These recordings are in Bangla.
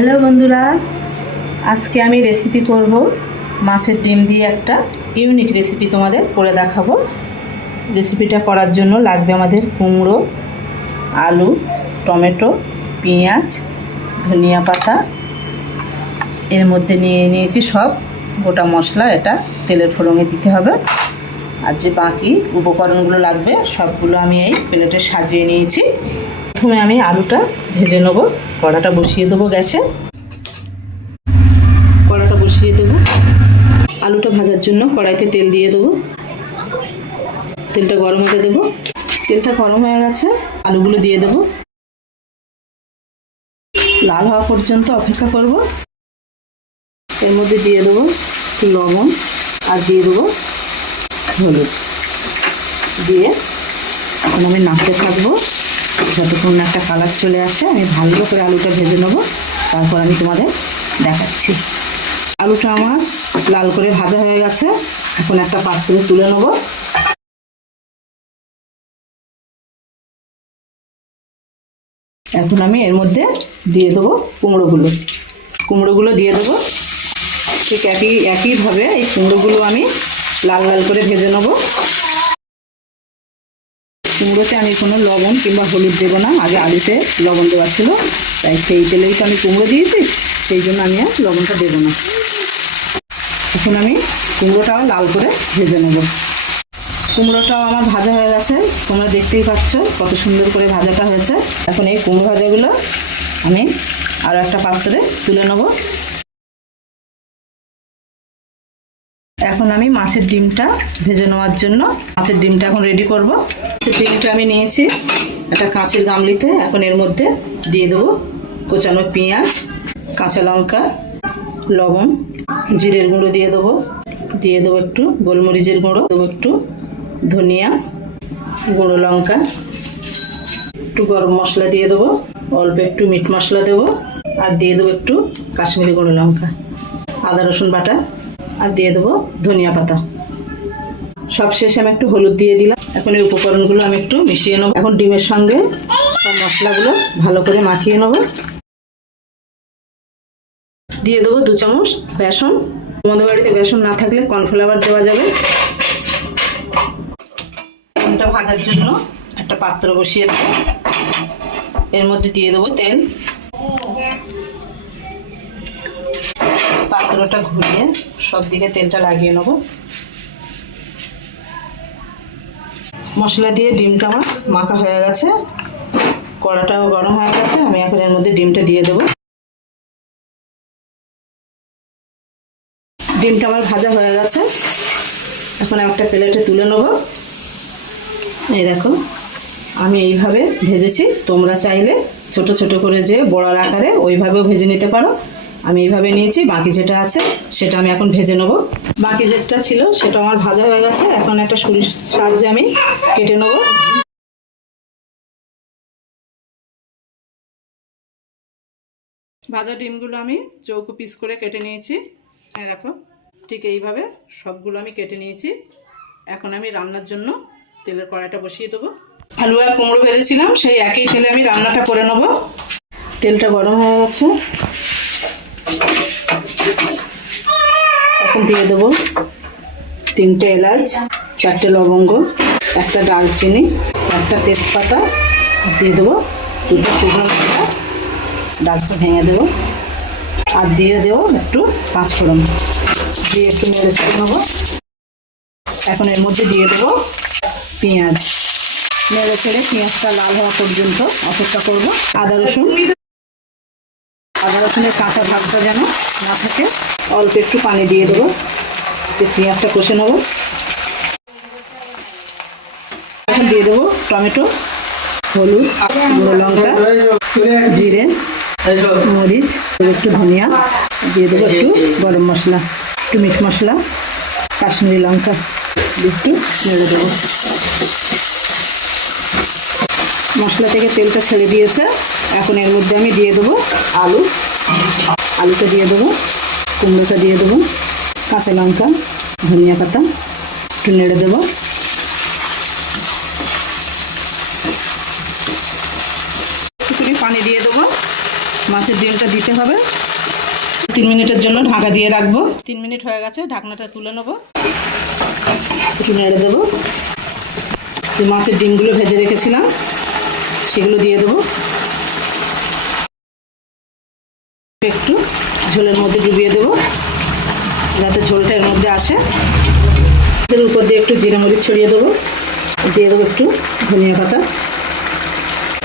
হ্যালো বন্ধুরা, আজকে আমি রেসিপি করব মাছের ডিম দিয়ে একটা ইউনিক রেসিপি তোমাদের করে দেখাবো। রেসিপিটা করার জন্য লাগবে আমাদের কুমড়ো, আলু, টমেটো, পেঁয়াজ, ধনিয়া পাতা। এর মধ্যে নিয়ে নিয়েছি সব গোটা মশলা, এটা তেলের ফোড়ঙে দিতে হবে। আর যে বাকি উপকরণগুলো লাগবে, সবগুলো আমি এই প্লেটে সাজিয়ে নিয়েছি। প্রথমে আমি আলুটা ভেজে নেব। কড়াটা বসিয়ে দেবো গ্যাসে। কড়াটা বসিয়ে দেবো। আলুটা ভাজার জন্য কড়াইতে তেল দিয়ে দেবো। তেলটা গরম হতে দেবো। তেলটা গরম হয়ে গেছে। আলুগুলো দিয়ে দেবো। লাল হওয়া পর্যন্ত অপেক্ষা করব। এর মধ্যে দিয়ে দেবো লবণ আর দিয়ে দেবো হলুদ। দিয়ে এখন আমি নাড়তে থাকব। যতক্ষণ না একটা কালার চলে আসে, আমি ভালো করে আলুটা ভেজে নেব। তারপর আমি তোমাদের দেখাচ্ছি। আলুটা আমার লাল করে ভাজা হয়ে গেছে। এখন একটা পাত্রে তুলে নেব। এখন আমি এর মধ্যে দিয়ে দেবো কুমড়োগুলো। কুমড়োগুলো দিয়ে দেবো। ঠিক একই, একইভাবে এই কুমড়োগুলো আমি লাল লাল করে ভেজে নেব। কুমড়োতে আমি কোনো লবণ কিংবা হলুদ দেবো না। আগে আলুতে লবণ দেওয়া ছিল। তাই সেই তেলেই তো আমি কুমড়ো দিয়েছি, সেই জন্য আমি আর লবণটা দেবো না। এখন আমি কুমড়োটাও লাল করে ভেজে নেব। কুমড়োটাও আমার ভাজা হয়ে গেছে। তোমরা দেখতেই পাচ্ছ কত সুন্দর করে ভাজাটা হয়েছে। এখন এই কুমড়ো ভাজাগুলো আমি আরও একটা পাত্রে তুলে নেব। এখন আমি মাছের ডিমটা ভেজে নেওয়ার জন্য মাছের ডিমটা এখন রেডি করব। মাছের ডিমটা আমি নিয়েছি একটা কাঁচের গামলিতে, এখন এর মধ্যে দিয়ে দেবো কোচানো পেঁয়াজ, কাঁচা লঙ্কা, লবণ, জিরের গুঁড়ো দিয়ে দেবো। দিয়ে দেবো একটু গোলমরিচের গুঁড়ো, দেবো একটু ধনিয়া, গুঁড়ো লঙ্কা, একটু গরম মশলা দিয়ে দেবো, অল্প একটু মিট মশলা দেবো, আর দিয়ে দেবো একটু কাশ্মীরি গুঁড়ো লঙ্কা, আদা রসুন বাটা। আর দিয়ে দেবো ধনিয়া পাতা। সব শেষে আমি একটু হলুদ দিয়ে দিলাম। এখন এই উপকরণগুলো আমি একটু মিশিয়ে নেব। এখন ডিমের সঙ্গে সব মশলাগুলো ভালো করে মাখিয়ে নেব। দিয়ে দেবো দু চামচ বেসন। তোমাদের বাড়িতে বেসন না থাকলে কর্নফ্লাওয়ার দেওয়া যাবে। ভাজার জন্য একটা পাত্র বসিয়ে দেবো। এর মধ্যে দিয়ে দেবো তেল। পাত্রটা ঘুরিয়ে সব দিকে তেলটা লাগিয়ে নেব। মশলা দিয়ে ডিমটা আমার মাখা হয়ে গেছে। কড়াটাও গরম হয়ে গেছে। আমি এখন এর মধ্যে ডিমটা দিয়ে দেবো। ডিমটা আমার ভাজা হয়ে গেছে। এখন একটা প্লেটে তুলে নেব। এই দেখো, আমি এইভাবে ভেজেছি। তোমরা চাইলে ছোট ছোট করে যে বড়ার আকারে ওইভাবেও ভেজে নিতে পারো। আমি এইভাবে নিয়েছি, বাকি যেটা আছে সেটা আমি এখন ভেজে নেব। বাকি যেটা ছিল সেটা আমার ভাজা হয়ে গেছে, এখন একটা সরিষ সাহায্যে আমি কেটে নেব। ভাজা ডিমগুলো আমি চৌকো পিস করে কেটে নিয়েছি। হ্যাঁ দেখো, ঠিক এইভাবে সবগুলো আমি কেটে নিয়েছি। এখন আমি রান্নার জন্য তেলের কড়াইটা বসিয়ে দেবো। আলু আর কুমড়ো ভেজেছিলাম, সেই একই তেলে আমি রান্নাটা করে নেব। তেলটা গরম হয়ে গেছে। এখন দিয়ে দেবো তিনটে এলাচ, চারটে লবঙ্গ, একটা দারচিনি, একটা তেজপাতা, দিয়ে দেবো দুটো শুকনো লঙ্কা ডালটা ভেঙে দেবো, আর দিয়ে দেবো একটু পাঁচফোড়ন। দিয়ে একটু নেড়ে ছেড়ে নেব। এখন এর মধ্যে দিয়ে দেবো পেঁয়াজ। নেড়ে ছেড়ে পেঁয়াজটা লাল হওয়া পর্যন্ত অপেক্ষা করব। আদা রসুন আদা রসুনের কাঁচা ভাগটা যেন না থাকে। অল্প একটু পানি দিয়ে দেবো। পেঁয়াজটা কষে নেব। দিয়ে দেবো, টমেটো, হলুদ লঙ্কা, জিরে, মরিচ, একটু ধনিয়া, দিয়ে দেবো একটু গরম মশলা, একটু মিট মশলা, কাশ্মীরি লঙ্কা, একটু নেড়ে দেবো। মশলা থেকে তেলটা ছেড়ে দিয়েছে। এখন এর মধ্যে আমি দিয়ে দেবো আলু। আলুটা দিয়ে দেবো, কুমড়োটা দিয়ে দেবো, কাঁচা লঙ্কা, ধনিয়া পাতা, একটু নেড়ে দেবো। পানি দিয়ে দেবো। মাছের ডিমটা দিতে হবে। তিন মিনিটের জন্য ঢাকা দিয়ে রাখব। তিন মিনিট হয়ে গেছে, ঢাকনাটা তুলে নেব। একটু নেড়ে দেবো। মাছের ডিমগুলো ভেজে রেখেছিলাম সেগুলো দিয়ে দেবো। একটু ঝোলের মধ্যে ডুবিয়ে দেবো, যাতে ঝোলটা এর মধ্যে আসে। এর উপর দিয়ে একটু জিরে মরিচ ছড়িয়ে দেবো। দিয়ে দেবো একটু ধনিয়া পাতা।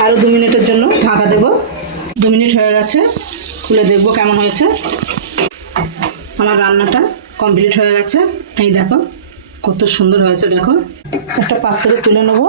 আরও দু মিনিটের জন্য ঢাকা দেবো। দু মিনিট হয়ে গেছে, খুলে দেখব কেমন হয়েছে। আমার রান্নাটা কমপ্লিট হয়ে গেছে। এই দেখো, কত সুন্দর হয়েছে দেখো। একটা পাত্রে তুলে নেব।